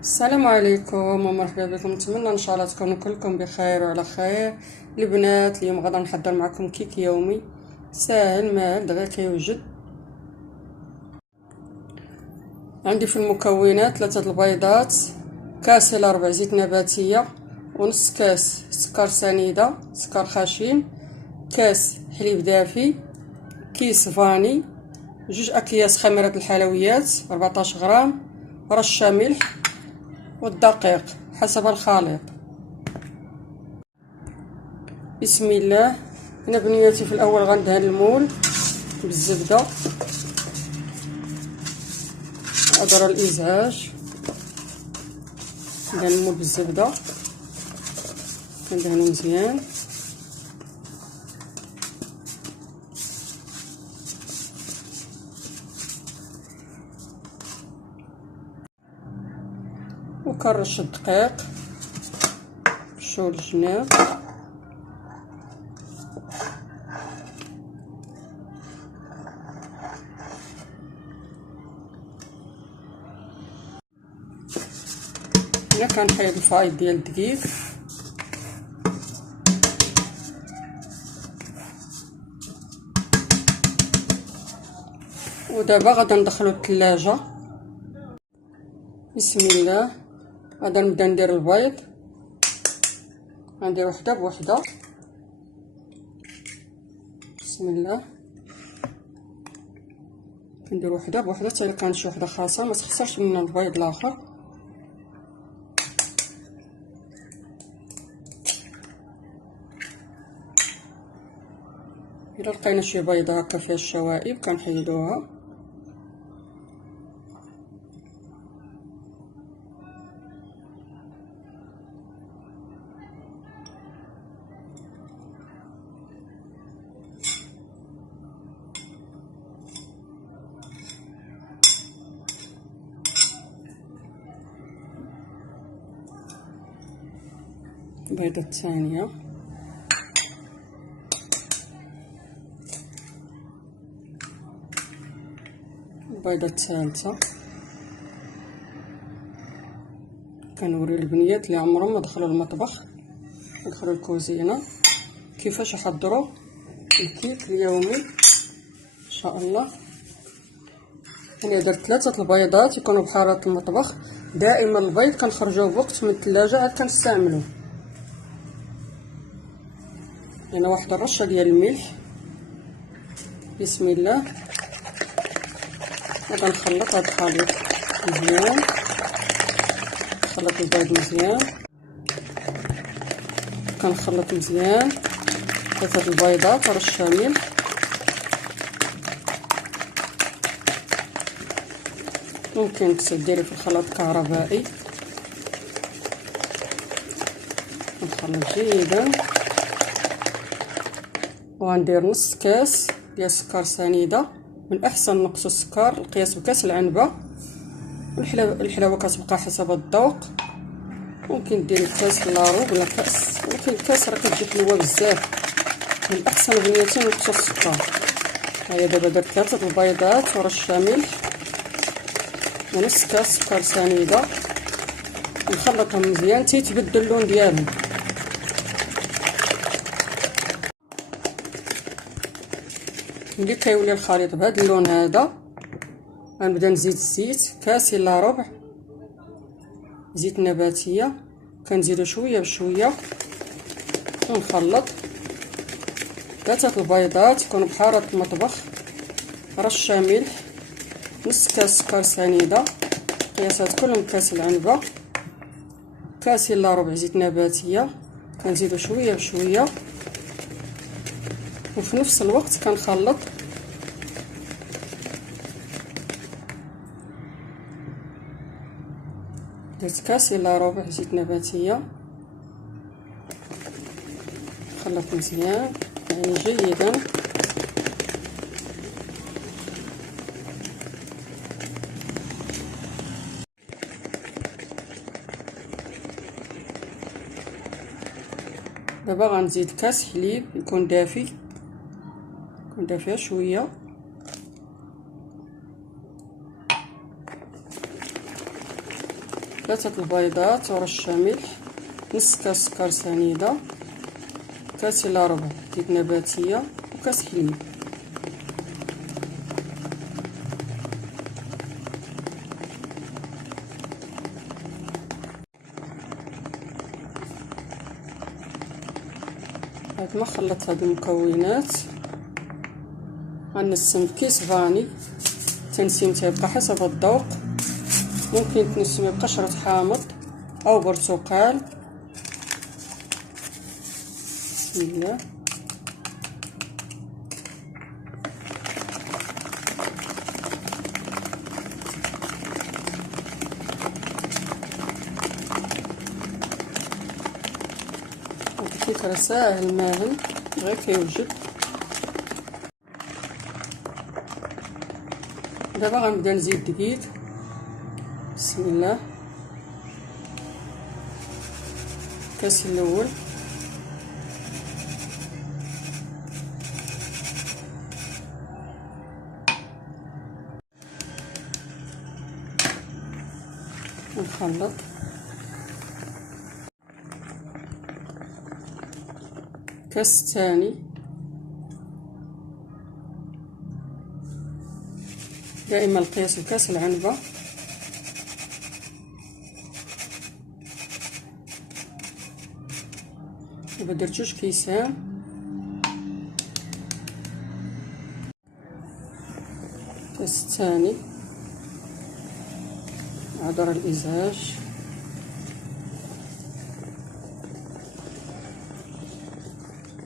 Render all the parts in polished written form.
السلام عليكم ومرحبا بكم. نتمنى ان شاء الله تكونوا كلكم بخير وعلى خير. البنات اليوم غادا نحضر معكم كيك يومي ساهل ماهل دغيا كيوجد. عندي في المكونات 3 البيضات، كاس الا ربع زيت نباتيه، ونص كاس سكر سنيده سكر خشن، كاس حليب دافي، كيس فاني، 2 اكياس خميره الحلويات 14 غرام، رشه ملح والدقيق حسب الخليط. بسم الله. هنا بنياتي في الاول غندهن المول بالزبده، اضر الازعاج، ندهن المول بالزبده كندهنو مزيان. وكنرش الدقيق شو الجناب، هنا كنحيد الفايض ديال الدقيق، ودابا غادا ندخلو الثلاجه. بسم الله. غادا نبدا ندير البيض، غندير وحده بوحده. بسم الله. كندير وحده بوحده حتى الا كانت شي وحده خاصه ما تخسرش من البيض الاخر. الا لقينا شي بيضه هكا فيها الشوائب كنحيدوها. البيضه الثانيه، البيضه الثالثه. كنوري البنيات اللي عمرهم ما دخلوا المطبخ يدخلوا الكوزينه كيفاش يحضروا الكيك اليومي ان شاء الله. انا درت 3 البيضات يكونوا بحراره المطبخ. دائما البيض كنخرجوه بوقت من الثلاجه عاد كنستعملوه. هنا واحد الرشه ديال الملح. بسم الله. غادي نخلط هاد الخليط مزيان، نخلط البيض مزيان، كنخلط مزيان 3 البيضات ورشه ملح. ممكن تديري في الخلاط الكهربائي. نخلط جيدا، وغندير نص كاس ديال سكر سنيده. من الاحسن نقصوا السكر القياس بكاس العنبه، الحلاوه كتبقى حسب الذوق. ممكن ديري كاس الا ربع ولا كاس، ولكن الكاس راه كتجي حلوه بزاف. من الاحسن بنياتي نقصوا السكر. هيا دابا درت 3 البيضات ورشه ملح ونص كاس سكر سنيده، نخلطهم مزيان تيتبدل اللون ديالهم. ملي كيولي الخليط بهذا اللون هذا غنبدا نزيد الزيت، كاس الا ربع زيت نباتيه، كنزيدو شويه بشويه ونخلط. 3 البيضات يكونوا بحراره المطبخ، رشه ملح، نص كاس سكر سنيده قياسات كلهم كاس العنبه، كاس الا ربع زيت نباتيه، كنزيدو شويه بشويه. وفي نفس الوقت كنخلط درت كاس الا ربع زيت نباتيه، خلط مزيان يعني جيدا. دابا غنزيد كاس حليب يكون دافي، يكون دافيه شويه، 3 البيضات ورشه ملح، نص كاس سكر سنيده، كاس الا ربع زيت نباتيه، وكاس حليب. بعد ما خلطت هاد المكونات غنسم كيس فاني. التنسيم تيبقى حسب الذوق، ممكن تنسمي بقشرة حامض او برتقال. بسم الله. الفكرة ساهل ماهن غير كيوجد. دابا غنبدا نزيد دقيق. بسم الله. الكاس الاول، نخلط. الكاس الثاني، دائما القياس بكاس العنبه. دابا درت 2 كيسان. الكاس الثاني، عذر الازاج.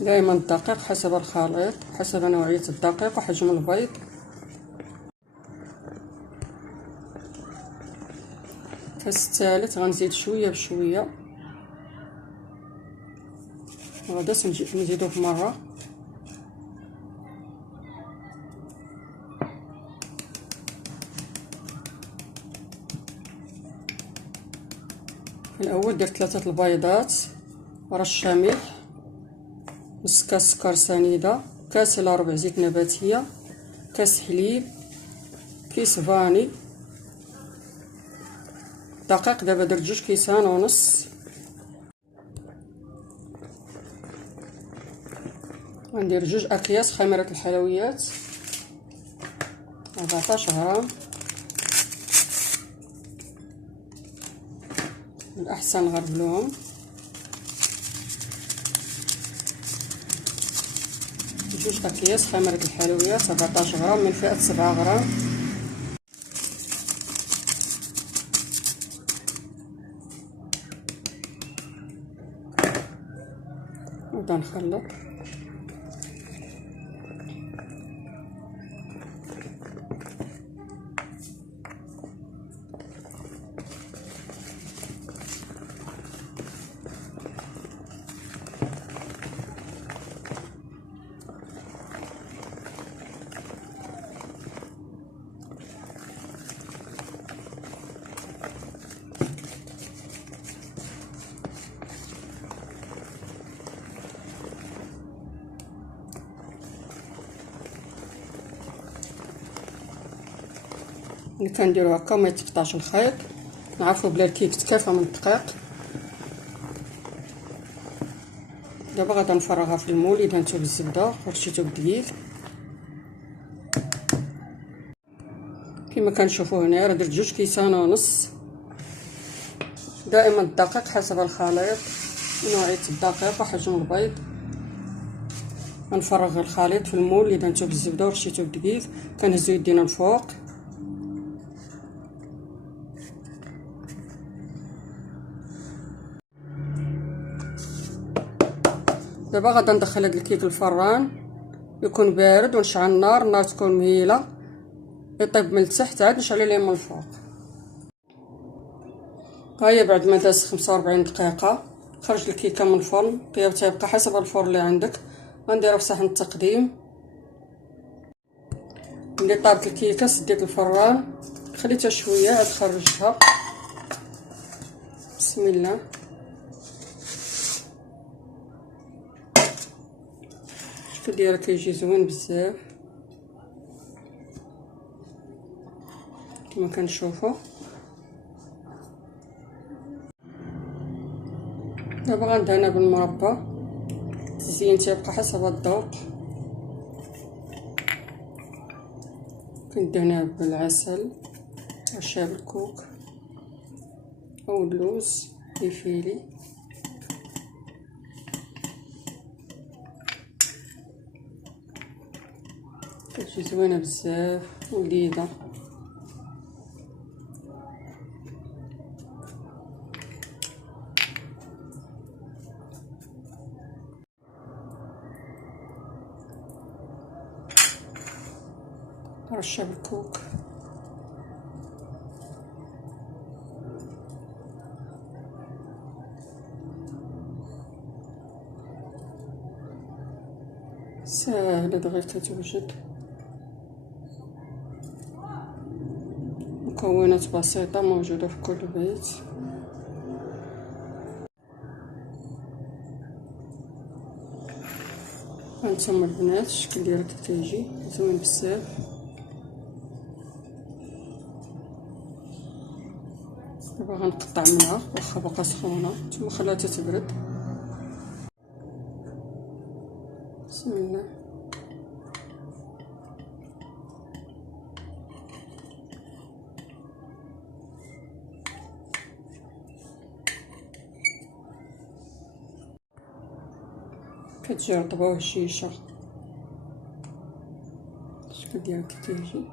دائما الدقيق حسب الخليط، حسب نوعيه الدقيق وحجم البيض. الكاس الثالث غنزيد شويه بشويه، وغادا نزيدو في مره. في الاول درت 3 البيضات ورشه ملح، نص كاس سكر سنيده، كاس الا ربع زيت نباتيه، كاس حليب، كيس فاني، دقيق. دابا درت 2 كيسان ونص. غندير 2 اكياس خميره الحلويات، 14 غرام. الأحسن نغربلوهم. 2 أكياس خميرة الحلويات، 14 غرام من فئة 7 غرام. نبدا نخلط. اللي كنديرو هكا ما يتقطعش الخيط، نعرفوا بلا الكيك تكافى من الدقيق. دابا غادا نفرغها في المول اللي دهنتو بالزبده ورشيتو بالدقيق. كما كنشوفوا هنا راه درت 2 كيسان ونص. دائما الدقيق حسب الخليط، نوعيه الدقيق وحجم البيض. غنفرغ الخليط في المول اللي دهنتو بالزبده ورشيتو بالدقيق. كنهزو يدينا الفوق. دابا غادا ندخل هاد الكيك للفران يكون بارد، ونشعل النار تكون مهيله، يطيب من التحت عاد نشعل ليه من الفوق. هيا بعد ما داز 45 دقيقه خرج الكيكه من الفرن. الطياب تيبقى حسب الفرن اللي عندك. غنديرها في صحن التقديم. ملي طابت الكيكه سديت الفران، خليتها شويه عاد خرجتها. بسم الله. الشكل ديالها كيجي زوين بزاف كما كنشوفوا. دابا غندهنها بالمربى. التزيين تيبقى حسب الذوق، كندهنها بالعسل او شابكوك او اللوز يفيلي. كتجي زوينه بزاف ولذيذه. رشه بالكوك. ساهله دغيا كتوجد. مكونات بسيطه موجوده في كل بيت. هانتوما البنات الشكل ديالها كيجي زوين بزاف. دابا غنقطع منها واخا باقا سخونه، نتوما خليها تتبرد. بسم الله. كتجي رطبه وهشيشه. الشكل ديالها كيجي.